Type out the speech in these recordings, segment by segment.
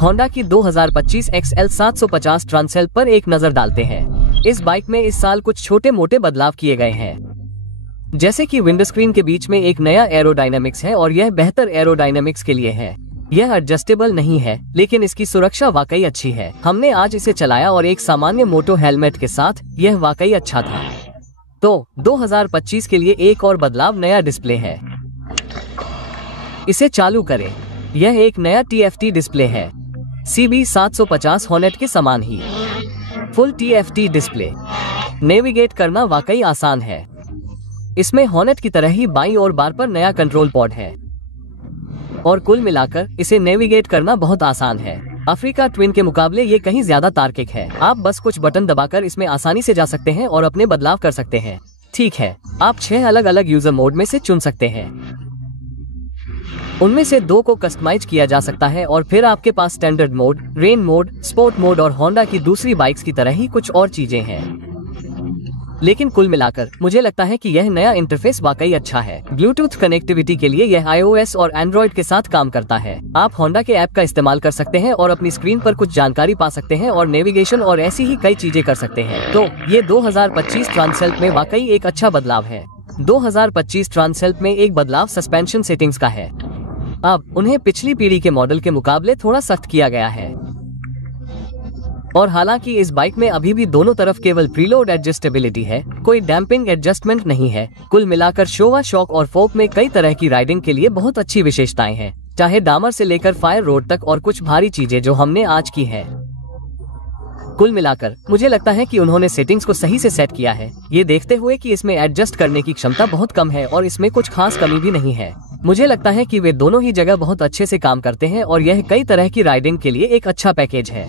Honda की 2025 XL 750 ट्रांसेल्प पर एक नजर डालते हैं। इस बाइक में इस साल कुछ छोटे मोटे बदलाव किए गए हैं, जैसे कि विंडस्क्रीन के बीच में एक नया एरोडायनामिक्स है और यह बेहतर एरोडायनामिक्स के लिए है। यह एडजस्टेबल नहीं है, लेकिन इसकी सुरक्षा वाकई अच्छी है। हमने आज इसे चलाया और एक सामान्य मोटो हेलमेट के साथ यह वाकई अच्छा था। तो 2025 के लिए एक और बदलाव नया डिस्प्ले है। इसे चालू करें। यह एक नया TFT डिस्प्ले है, CB 750 हॉर्नेट के समान ही फुल TFT डिस्प्ले। नेविगेट करना वाकई आसान है। इसमें हॉर्नेट की तरह ही बाईं ओर बार पर नया कंट्रोल पॉड है और कुल मिलाकर इसे नेविगेट करना बहुत आसान है। अफ्रीका ट्विन के मुकाबले ये कहीं ज्यादा तार्किक है। आप बस कुछ बटन दबाकर इसमें आसानी से जा सकते हैं और अपने बदलाव कर सकते हैं। ठीक है, आप 6 अलग अलग यूजर मोड में से चुन सकते हैं। उनमें से 2 को कस्टमाइज किया जा सकता है और फिर आपके पास standard mode, rain mode, sport mode और होंडा की दूसरी बाइक्स की तरह ही कुछ और चीजें हैं। लेकिन कुल मिलाकर मुझे लगता है कि यह नया इंटरफेस वाकई अच्छा है। ब्लूटूथ कनेक्टिविटी के लिए यह iOS और एंड्रॉइड के साथ काम करता है। आप होंडा के ऐप का इस्तेमाल कर सकते हैं और अपनी स्क्रीन पर कुछ जानकारी पा सकते हैं और नेविगेशन और ऐसी ही कई चीजें कर सकते हैं। तो ये 2025 ट्रांसेल्प में वाकई एक अच्छा बदलाव है। 2025 ट्रांसेल्प में एक बदलाव सस्पेंशन सेटिंग्स का है। अब उन्हें पिछली पीढ़ी के मॉडल के मुकाबले थोड़ा सख्त किया गया है। और हालांकि इस बाइक में अभी भी दोनों तरफ केवल प्रीलोड एडजस्टेबिलिटी है, कोई डैम्पिंग एडजस्टमेंट नहीं है। कुल मिलाकर शोवा, शॉक और फोक में कई तरह की राइडिंग के लिए बहुत अच्छी विशेषताएं हैं, चाहे डामर से लेकर फायर रोड तक और कुछ भारी चीजें जो हमने आज की है। कुल मिलाकर मुझे लगता है कि उन्होंने सेटिंग्स को सही से सेट किया है, ये देखते हुए कि इसमें एडजस्ट करने की क्षमता बहुत कम है और इसमें कुछ खास कमी भी नहीं है। मुझे लगता है कि वे दोनों ही जगह बहुत अच्छे से काम करते हैं और यह कई तरह की राइडिंग के लिए एक अच्छा पैकेज है।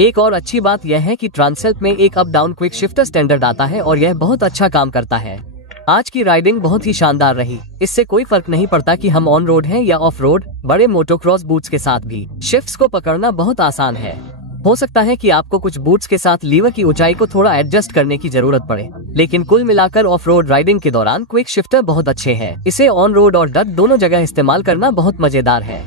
एक और अच्छी बात यह है कि ट्रांसेल्प में एक up down quick shifter standard आता है और यह बहुत अच्छा काम करता है। आज की राइडिंग बहुत ही शानदार रही। इससे कोई फर्क नहीं पड़ता कि हम ऑन रोड हैं या ऑफ रोड। बड़े मोटोक्रॉस बूट्स के साथ भी शिफ्ट्स को पकड़ना बहुत आसान है। हो सकता है कि आपको कुछ बूट्स के साथ लीवर की ऊंचाई को थोड़ा एडजस्ट करने की जरूरत पड़े, लेकिन कुल मिलाकर ऑफ रोड राइडिंग के दौरान क्विक शिफ्टर बहुत अच्छे हैं। इसे ऑन रोड और डर्ट दोनों जगह इस्तेमाल करना बहुत मजेदार है।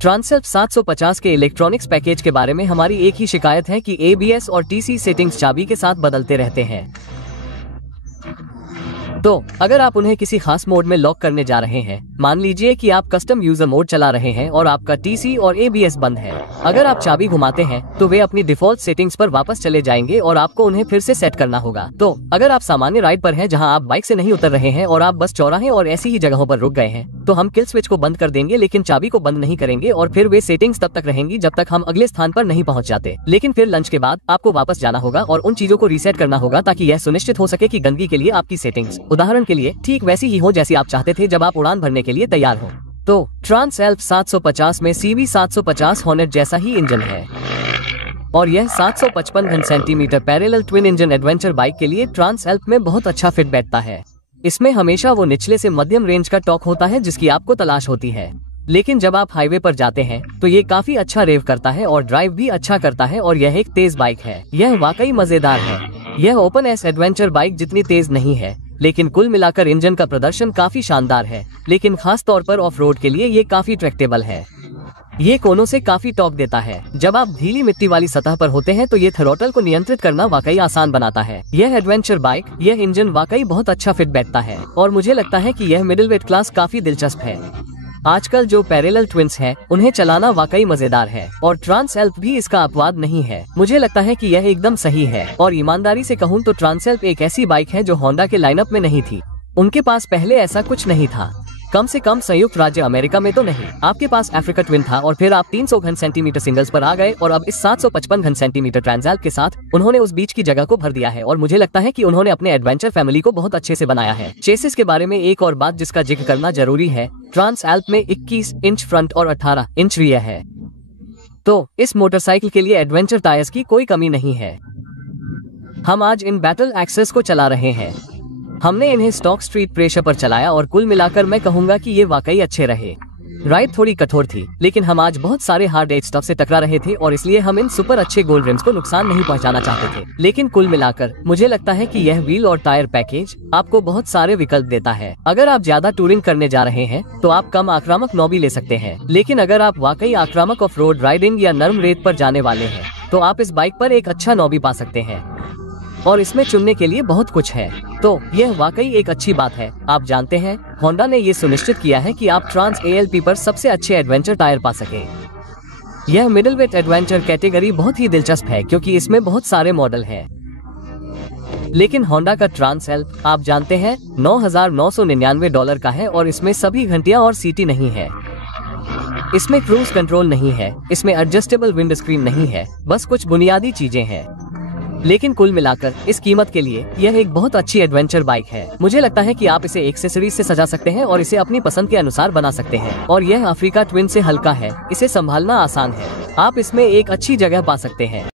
ट्रांसेल्प 750 के इलेक्ट्रॉनिक्स पैकेज के बारे में हमारी एक ही शिकायत है कि ABS और TC सेटिंग्स चाबी के साथ बदलते रहते हैं। तो अगर आप उन्हें किसी खास मोड में लॉक करने जा रहे हैं, मान लीजिए कि आप कस्टम यूजर मोड चला रहे हैं और आपका TC और ABS बंद है, अगर आप चाबी घुमाते हैं तो वे अपनी डिफॉल्ट सेटिंग्स पर वापस चले जाएंगे और आपको उन्हें फिर से सेट करना होगा। तो अगर आप सामान्य राइड पर हैं जहां आप बाइक से नहीं उतर रहे हैं और आप बस चौराहे और ऐसी ही जगहों पर रुक गए हैं, तो हम किल स्विच को बंद कर देंगे लेकिन चाबी को बंद नहीं करेंगे और फिर वे सेटिंग्स तब तक रहेंगी जब तक हम अगले स्थान पर नहीं पहुंच जाते। लेकिन फिर लंच के बाद आपको वापस जाना होगा और उन चीजों को रीसेट करना होगा ताकि यह सुनिश्चित हो सके कि गंदगी के लिए आपकी सेटिंग्स उदाहरण के लिए ठीक वैसी ही हो जैसी आप चाहते थे जब आप उड़ान भरने के लिए तैयार हो। तो ट्रांसेल्प 750 में CB 750 हॉर्नेट जैसा ही इंजन है और यह 755 घन-सेंटीमीटर parallel twin engine adventure bike के लिए ट्रांसेल्प में बहुत अच्छा फिट बैठता है। इसमें हमेशा वो निचले से मध्यम रेंज का टॉर्क होता है जिसकी आपको तलाश होती है, लेकिन जब आप हाईवे पर जाते हैं तो ये काफी अच्छा रेव करता है और ड्राइव भी अच्छा करता है और यह एक तेज बाइक है। यह वाकई मजेदार है। यह ओपन एस एडवेंचर बाइक जितनी तेज नहीं है, लेकिन कुल मिलाकर इंजन का प्रदर्शन काफी शानदार है, लेकिन खास तौर पर ऑफ रोड के लिए ये काफी ट्रैक्टेबल है। ये कोनों से काफी टॉर्क देता है। जब आप ढीली मिट्टी वाली सतह पर होते हैं तो ये थ्रॉटल को नियंत्रित करना वाकई आसान बनाता है। यह एडवेंचर बाइक, यह इंजन वाकई बहुत अच्छा फिट बैठता है और मुझे लगता है कि यह मिडिल वेट क्लास काफी दिलचस्प है। आजकल जो पैरेलल ट्विन्स हैं, उन्हें चलाना वाकई मजेदार है और ट्रांसेल्प भी इसका अपवाद नहीं है। मुझे लगता है कि यह एकदम सही है और ईमानदारी से कहूँ तो ट्रांसेल्प एक ऐसी बाइक है जो होंडा के लाइनअप में नहीं थी। उनके पास पहले ऐसा कुछ नहीं था, कम से कम संयुक्त राज्य अमेरिका में तो नहीं। आपके पास अफ्रीका ट्विन था और फिर आप 300 घन-सेंटीमीटर सिंगल्स पर आ गए और अब इस 755 घन-सेंटीमीटर ट्रांसेल्प के साथ उन्होंने उस बीच की जगह को भर दिया है और मुझे लगता है कि उन्होंने अपने एडवेंचर फैमिली को बहुत अच्छे से बनाया है। चेसिस के बारे में एक और बात जिसका जिक्र करना जरूरी है, ट्रांसेल्प में 21 इंच फ्रंट और 18 इंच रियर है। तो इस मोटरसाइकिल के लिए एडवेंचर टायर्स की कोई कमी नहीं है। हम आज इन बैटल एक्सेस को चला रहे हैं। हमने इन्हें स्टॉक स्ट्रीट प्रेशर पर चलाया और कुल मिलाकर मैं कहूँगा कि ये वाकई अच्छे रहे। राइड थोड़ी कठोर थी, लेकिन हम आज बहुत सारे हार्ड एज स्टफ से टकरा रहे थे और इसलिए हम इन सुपर अच्छे गोल्ड रिम्स को नुकसान नहीं पहुंचाना चाहते थे। लेकिन कुल मिलाकर मुझे लगता है कि यह व्हील और टायर पैकेज आपको बहुत सारे विकल्प देता है। अगर आप ज्यादा टूरिंग करने जा रहे हैं तो आप कम आक्रामक नॉबी ले सकते हैं, लेकिन अगर आप वाकई आक्रामक ऑफ रोड राइडिंग या नर्म रेत पर जाने वाले हैं तो आप इस बाइक पर एक अच्छा नॉबी पा सकते हैं और इसमें चुनने के लिए बहुत कुछ है। तो यह वाकई एक अच्छी बात है। आप जानते हैं, होंडा ने ये सुनिश्चित किया है कि आप ट्रांस ALP पर सबसे अच्छे एडवेंचर टायर पा सके। यह मिडिल वेट एडवेंचर कैटेगरी बहुत ही दिलचस्प है क्योंकि इसमें बहुत सारे मॉडल हैं। लेकिन होंडा का ट्रांस एल्प आप जानते हैं $9,999 का है और इसमें सभी घंटियां और सीटी नहीं है। इसमें क्रूज कंट्रोल नहीं है, इसमें एडजस्टेबल विंड स्क्रीन नहीं है, बस कुछ बुनियादी चीजें हैं। लेकिन कुल मिलाकर इस कीमत के लिए यह एक बहुत अच्छी एडवेंचर बाइक है। मुझे लगता है कि आप इसे एक्सेसरीज से सजा सकते हैं और इसे अपनी पसंद के अनुसार बना सकते हैं। और यह अफ्रीका ट्विन से हल्का है, इसे संभालना आसान है, आप इसमें एक अच्छी जगह पा सकते हैं।